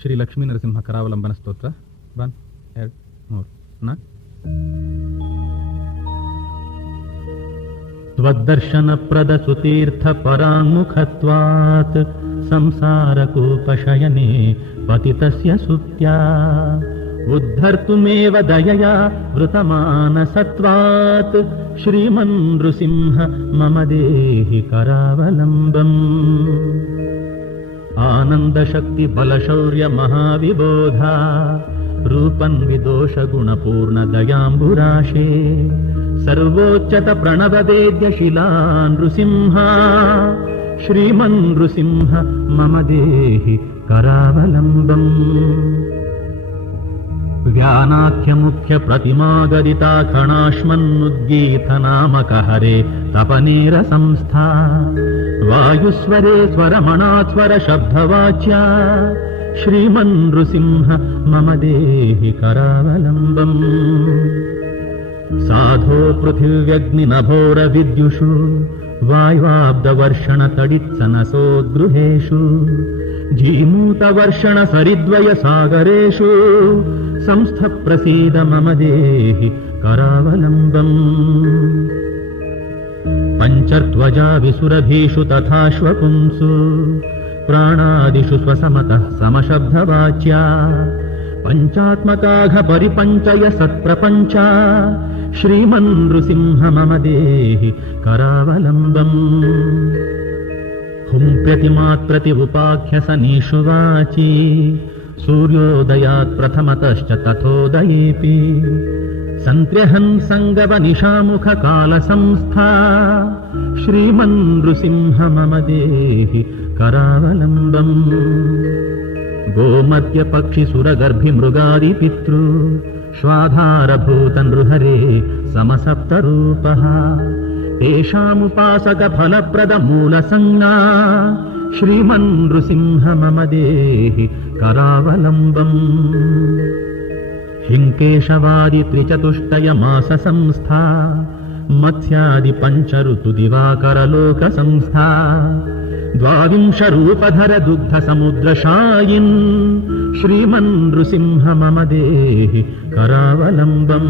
ಶ್ರೀ ಲಕ್ಷ್ಮೀ ನರಸಿಂಹ ಕರಾವಲಂಬನ ಸ್ತೋತ್ರ 1 2 3 4. ತ್ವದ್ದರ್ಶನಪ್ರದ ಸುತೀರ್ಥ ಪರಾನ್ಮುಖತ್ವಾತ್ ಸಂಸಾರಕೂಪಶಯನೆ ಪತಿತಸ್ಯ ಸುಪ್ತ್ಯಾ ಉದ್ಧರ್ತುಮೇವ ದಯಯಾ ವೃತಮಾನಸತ್ವಾತ್ ಶ್ರೀಮನ್ ನೃಸಿಂಹ ಮಮ ದೇಹಿ ಕರಾವಲಂಬಂ. ಆನಂದಶಕ್ತಿ ಬಲಶೌರ್ಯ ಮಹಾವಿಬೋಧ ರೂಪನ್ ವಿದೋಷ ಗುಣಪೂರ್ಣ ದಯಾಂಬುರಾಶೇ ಸರ್ವೋಚ್ಚತ ಪ್ರಣವವೇದ್ಯ ಶಿಲಾ ನೃಸಿಂಹ ಶ್ರೀಮನ್ ನೃಸಿಂಹ ಮಮ ದೇಹಿ ಕರಾವಲಂಬಂ. ವ್ಯಾನಾಖ್ಯ ಮುಖ್ಯ ಪ್ರತಿಮಾಗದಿತಾ ಖಣಾಶ್ಮನ್ನುದ್ಗೀತ ನಾಮಕ ಹರೆ ತಪನೇರ ಸಂಸ್ಥಾ ವಾಯುಸ್ವರೇ ಸ್ವರಮಣಾಸ್ವರ ಶಬ್ದವಾಚ್ಯ ಶ್ರೀಮನ್ ನೃಸಿಂಹ ಮಮ ದೇಹಿ ಕರಾವಲಂಬಂ. ಸಾಧೋ ಪೃಥಿವ್ಯಗ್ನಿನಭೋರ ವಿದ್ಯುಷು ವಾಯುವಾಬ್ದವರ್ಷಣ ತಡಿತ್ಸನಸೋದ್ಗೃಹೇಷು ಜೀಮೂತವರ್ಷಣ ಸರಿದ್ವಯ ಸಾಗರೇಷು ಸಂಸ್ಥ ಪ್ರಸೀದ ಮಮ ದೇಹಿ ಕರಾವಲಂಬಂ. ಪಂಚರ್ತ್ವಜಾ ವಿಸುರಭೀಷು ತಥಾಶ್ವಪುಂಸು ಪ್ರಾಣಾದಿಷು ಸ್ವಸಮತಃ ಸಮಶಬ್ದವಾಚ್ಯ ಪಂಚಾತ್ಮಕಾಘ ಪರಿಪಂಚಯ ಸತ್ಪ್ರಪಂಚ ಶ್ರೀಮನ್ ನೃಸಿಂಹ ಮಮ ದೇಹಿ ಕರಾವಲಂಬಂ. ಹುಂಪ್ಯತಿಮಾತ್ ಪ್ರತಿ ಉಪಾಖ್ಯ ಸನೀಷು ವಾಚಿ ಸೂರ್ಯೋದಯಾತ್ ಪ್ರಥಮತಶ್ಚ ತಥೋದಯೇಪಿ ಸಂತ್ರ್ಯಹನ್ ಸಂಗವ ನಿಶಾಮುಖ ಕಾಲ ಸಂಸ್ಥಾ ಶ್ರೀಮನ್ ನೃಸಿಂಹ ಮಮ ದೇಹಿ ಕರಾವಲಂಬಂ. ಗೋಮತ್ಯ ಪಕ್ಷಿ ಸುರಗರ್ಭಿ ಮೃಗಾದಿ ಪಿತೃ ಶ್ವಾಧಾರಭೂತ ನೃಹರೇ ಸಮಸಪ್ತರೂಪಃ ತೇಷಾಮುಪಾಸಕ ಫಲಪ್ರದ ಮೂಲ ಸಂಜ್ಞಾ ಶ್ರೀಮನ್ ನೃಸಿಂಹ ಮಮ ದೇಹಿ ಕರಾವಲಂಬಂ. ಹಿಂಕೇಶವಾದಿ ತ್ರಿಚತುಷ್ಟಯ ಮಾಸ ಸಂಸ್ಥಾ ಮತ್ಸ್ಯಾದಿ ಪಂಚಋತು ದಿವಾಕರ ಲೋಕ ಸಂಸ್ಥಾ ದ್ವಾವಿಂಶ ರೂಪಧರ ದುಗ್ಧ ಸಮುದ್ರ ಶಾಯಿನ್ ಶ್ರೀಮನ್ ನೃಸಿಂಹ ಮಮ ದೇಹಿ ಕರಾವಲಂಬಂ.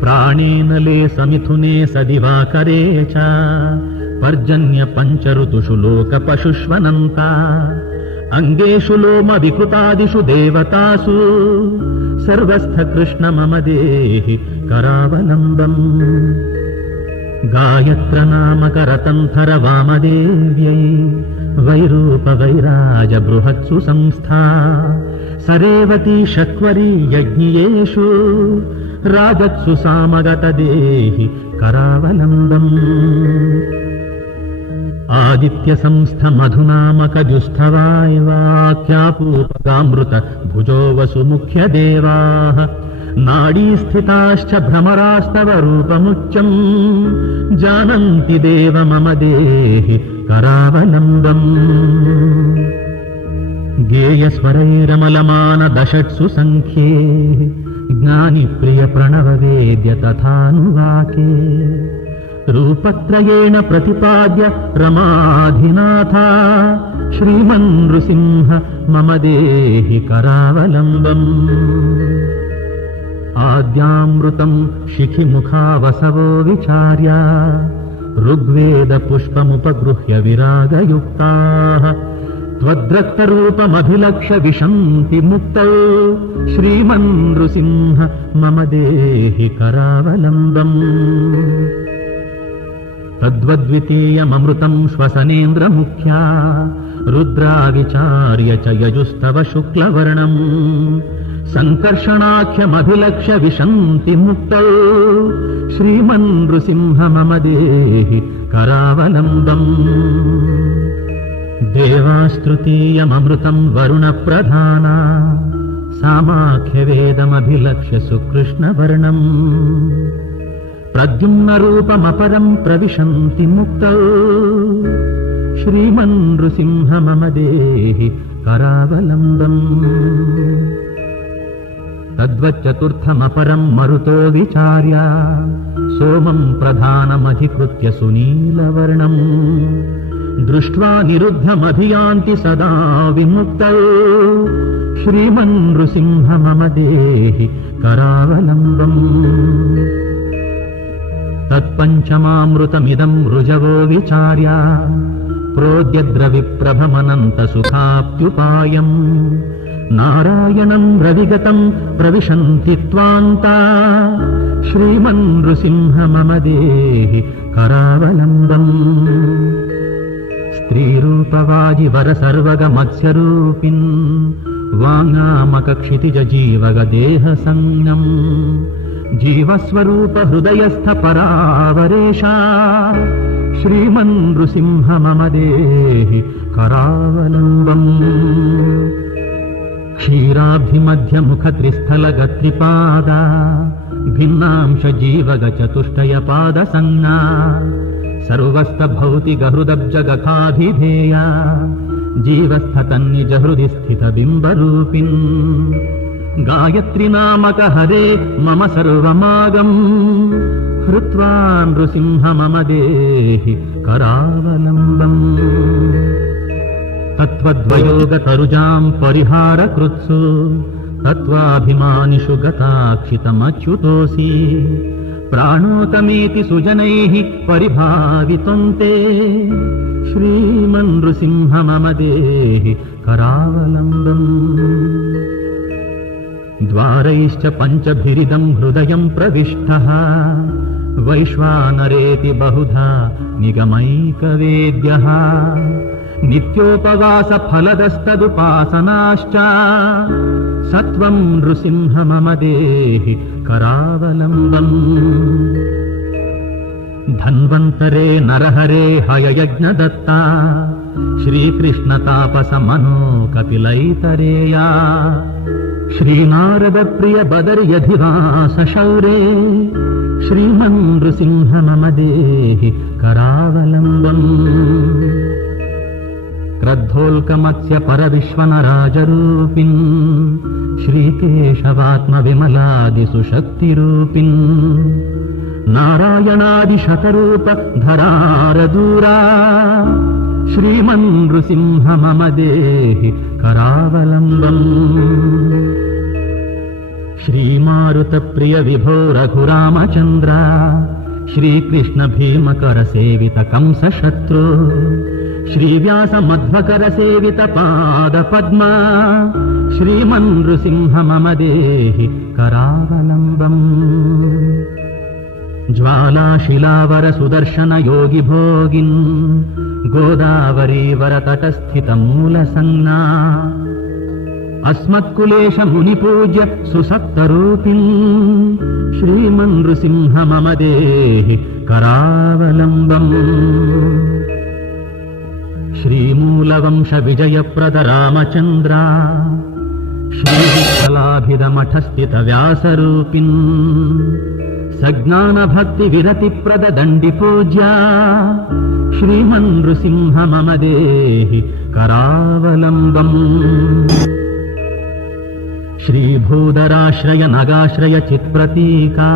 ಪ್ರಾಣೇನ ಲೇಸಮಿಥುನೇ ಸದಿವಾಕರೇ ಚ ಪರ್ಜನ್ಯ ಪಂಚಋತುಷು ಲೋಕ ಪಶುಷ್ವನಂತ ಅಂಗೇಷು ಲೋಮ ವಿಕೃತಾದಿಷು ದೇವತಾಸು ಸರ್ವಸ್ಥ ಕೃಷ್ಣ ಮಮ ದೇಹಿ ಕರಾವಲಂಬಂ. ಗಾಯತ್ರ ನಾಮಕ ರತಂಥರ ವಾಮದೇವ್ಯೈ ವೈರೂಪ ವೈರಾಜ ಬೃಹತ್ಸು ಸಂಸ್ಥಾ ಸರೇವತಿ ಶಕ್ವರಿ ಯಜ್ಞಿಯೇಷು ರಾಜತ್ಸು ಸಾಮಗತ ದೇಹಿ ಕರಾವಲಂಬಂ. ಆದಿತ್ಯ ಸಂಸ್ಥ ಮಧುನಾಮಕ ಜುಸ್ಥವಾಕ್ಯಾಪೂಪಗಾಮೃತ ಭುಜೋ ವಸು ಮುಖ್ಯ ದೇವಾಃ ನಾಡೀ ಸ್ಥಿತಾಶ್ಚ ಭ್ರಮರಾಸ್ತವ ರೂಪಮುಚ್ಚಂ ಜಾನಂತಿ ದೇವ ಮಮ ದೇಹಿ ಕರಾವಲಂಬಂ. ಗೇಯಸ್ವರೈರಮಲಮಾನ ದಶಟ್ಸು ಸಂಖ್ಯೆ ಜ್ಞಾನಿ ಪ್ರಿಯ ಪ್ರಣವ ವೇದ್ಯ ತಥಾನುವಾಕೆ ರೂಪತ್ರಯೇಣ ಪ್ರತಿಪಾದ್ಯ ರಮಾಧಿನಾಥ ಶ್ರೀಮನ್ ನೃಸಿಂಹ ಮಮ ದೇಹಿ ಕರಾವಲಂಬಂ. ಆದ್ಯಾಮೃತಂ ಶಿಖಿ ಮುಖಾವಸವೋ ವಿಚಾರ್ಯ ಋಗ್ವೇದ ಪುಷ್ಪಮುಪಗೃಹ್ಯ ವಿರಾಗಯುಕ್ತಾಃ ತ್ವದ್ರಕ್ತರೂಪಮಭಿಲಕ್ಷ್ಯ ವಿಶಂತಿ ಮುಕ್ತೌ ಶ್ರೀಮನ್ ನೃಸಿಂಹ ಮಮ ದೇಹಿ ಕರಾವಲಂಬಂ. ತದ್ವದ್ವಿತೀಯಮೃತಂ ಶ್ವಸನೇಂದ್ರ ಮುಖ್ಯ ರುದ್ರಾ ವಿಚಾರ್ಯ ಚ ಯಜುಸ್ತವ ಶುಕ್ಲವರ್ಣಂ ಸಂಕರ್ಷಣಾಖ್ಯಮಭಿಲಕ್ಷ್ಯ ವಿಶಂತಿ ಮುಕ್ತೌ ಶ್ರೀಮನ್ ನೃಸಿಂಹ ಮಮ ದೇಹಿ ಕರಾವಲಂಬಂ. ದೇವಾಸ್ತೃತೀಯಮೃತಂ ವರುಣ ಪ್ರಧಾನ ಸಾಮಾಖ್ಯವೇದಮಭಿಲಕ್ಷ್ಯ ಸುಕೃಷ್ಣವರ್ಣಂ ಪ್ರದ್ಯುಮ್ನ ರೂಪಮಪರಂ ಪ್ರವಿಶಂತಿ ಮುಕ್ತೌ ಶ್ರೀಮನ್ ನೃಸಿಂಹ ಮಮ ದೇಹಿ ಕರಾವಲಂಬಂ. ತದ್ವಚ್ಚತುರ್ಥಮಪರಂ ಮರುತೋ ವಿಚಾರ್ಯ ಸೋಮಂ ಪ್ರಧಾನಮಧಿಕೃತ್ಯ ಸುನೀಲವರ್ಣಂ దృష్ట్వా నిరుద్ధమభియాంతి సదా విముక్తౌ శ్రీమన్నృసింహ మమ దేహి కరావలంబం. తత్పంచమామృతమిదం రుజవో విచార్య ప్రోద్యద్రవిప్రభమనంత సుఖాప్యుపాయం నారాయణం రవిగతం ప్రవిశంతి త్వాంతా శ్రీమన్నృసింహ మమ దేహి కరావలంబం. స్త్రీరూపవాజివర సర్వగ మత్స్యరూపిన్ వాంగామక క్షితిజ జీవగ దేహ సంజ్ఞం జీవస్వరూప హృదయస్థ పరావరేష శ్రీమన్నృసింహ మమ దేహి కరావలంబం. క్షీరాబ్ధిమధ్యముఖ త్రిస్థలగత్రిపాద భిన్నాంశ జీవగ చతుష్టయ పాద సంజ్ఞా సర్వస్థ భౌతిక హృదబ్జగఖాధిధేయ జీవస్థ తన్నిజ హృది స్థిత బింబరూపిన్ గాయత్రి నామక హరే మమ సర్వమాగం హృత్వా నృసింహ మమ దేహి కరావలంబం. తత్వద్వయోగ తరుజాం పరిహార కృత్సు తత్వాభిమానిషు గతాక్షితమచ్యుతోసి ప్రాణోతమేతి సుజనైః పరిభావితం తే శ్రీమన్నృసింహ మమ దేహి కరావలంబం. ద్వారైశ్చ పంచభిరిదం హృదయం ప్రవిష్టః వైశ్వానరేతి బహుధా నిగమైకవేద్యః నిత్యోపవాస ఫలదస్తదుపాసనాశ్చ సత్వం నృసింహ మమ దేహి కరావలంబం. ధన్వంతరే నరహరే హయయజ్ఞదత్తా శ్రీకృష్ణ తాపస మనో కపిలైతరేయా శ్రీనారద ప్రియ బదర్యధివాస శౌరే శ్రీమన్నృసింహ మమ దేహి కరావలంబం. క్రద్ధోల్కమత్స్య పరవిశ్వనరాజరూపిన్ శ్రీకేశవాత్మ విమలాదిసు శక్తిరూపిన్ నారాయణాది శతరూప ధరారదూరా శ్రీమన్నృసింహ మమ దేహి కరావలంబం. శ్రీమారుత ప్రియ విభో రఘురామచంద్ర శ్రీకృష్ణ భీమకర సేవిత కంస శత్రు శ్రీవ్యాస మధ్వకర సేవిత పాద పద్మ శ్రీమన్నృసింహ మమ దేహి కరావలంబం. జ్వాలాశిలావర సుదర్శన యోగి భోగిన్ గోదావరీవర తటస్థిత మూల సంజ్ఞా అస్మత్కులేశ ముని పూజ్య సుసప్తరూపిన్ శ్రీమన్నృసింహ మమ దేహి కరావలంబం. శ్రీమూలవంశ విజయప్రద రామచంద్ర శ్రీవిఠలాభిధమఠస్థిత వ్యాసరూపిన్ సజ్ఞాన భక్తి విరతిప్రద దండి పూజ్య శ్రీమన్నృసింహ మమ దేహి కరావలంబం. శ్రీభూధరాశ్రయ నగాశ్రయ చిత్ప్రతీకా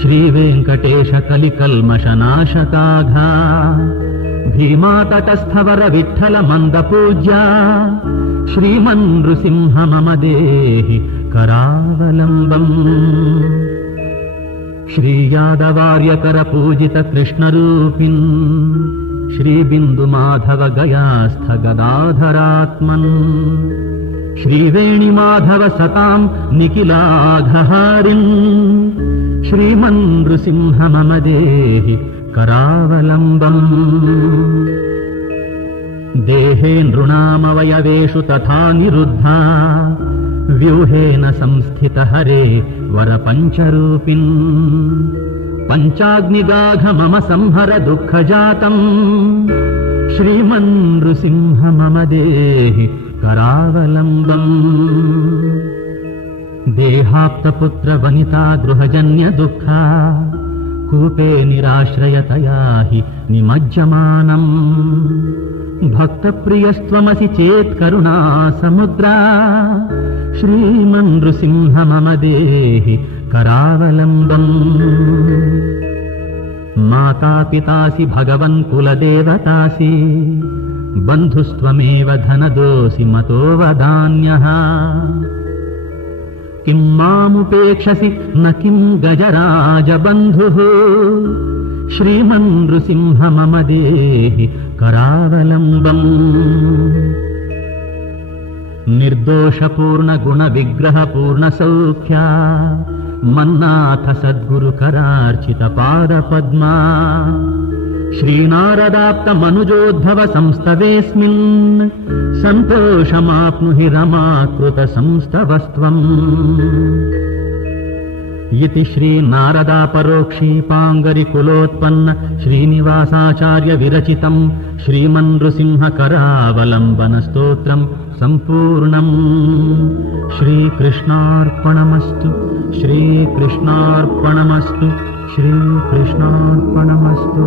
శ్రీవేంకటేశ కలికల్మషనాశకాఘా భీమాతటస్థవర విఠల మంద పూజ్య శ్రీమన్నృసింహ మమ దేహి కరావలంబం. శ్రీయాదవార్యకర పూజిత కృష్ణరూపిన్ శ్రీబిందు మాధవ గయాస్థ గదాధరాత్మన్ శ్రీవేణి మాధవ సతాం నిఖిలాఘహారిన్ శ్రీమన్నృసింహ మమ దేహి కరావలంబం. దేహే నృణామవయవేషు తథా నిరుద్ధా వ్యూహేన సంస్థిత హరే వర పంచరూపిన్ పంచాగ్నిగాఘ మమ సంహర దుఃఖజాతం శ్రీమన్నృసింహ మమ దేహి కరావలంబం. దేహాప్తపుత్ర వనితా గృహజన్య దుఃఖ కూపే నిరాశ్రయతయా హి నిమజ్జమానం భక్తప్రియస్త్వమసి చేత్ కరుణా సముద్రా శ్రీమన్నృసింహ మమ దేహి కరావలంబం. మాతాపితాసి భగవన్ కులదేవతాసి బంధుస్త్వమేవ ధనదోసి మతో వదాన్యః కిం మాముపేక్షసి న కిం గజరాజబంధుః శ్రీమన్ నృసింహ మమ దేహి కరావలంబం నిర్దోషపూర్ణ గుణ విగ్రహ పూర్ణ సౌఖ్య మన్నాథ సద్గురు కరార్చిత పాద పద్మా శ్రీనారదాప్త మనుజోద్భవ సంస్తవేస్మిన్ సంతోషమాప్నుహి రమాకృత సంస్తవస్త్వం ఇతి శ్రీనారదాపరోక్షీపాంగరి కులోత్పన్న శ్రీనివాసాచార్య విరచితం శ్రీమన్ నృసింహ కరావలంబన స్తోత్రం సంపూర్ణం. శ్రీకృష్ణార్పణమస్తు శ్రీకృష్ణార్పణమస్తు శ్రీకృష్ణార్పణమస్తు.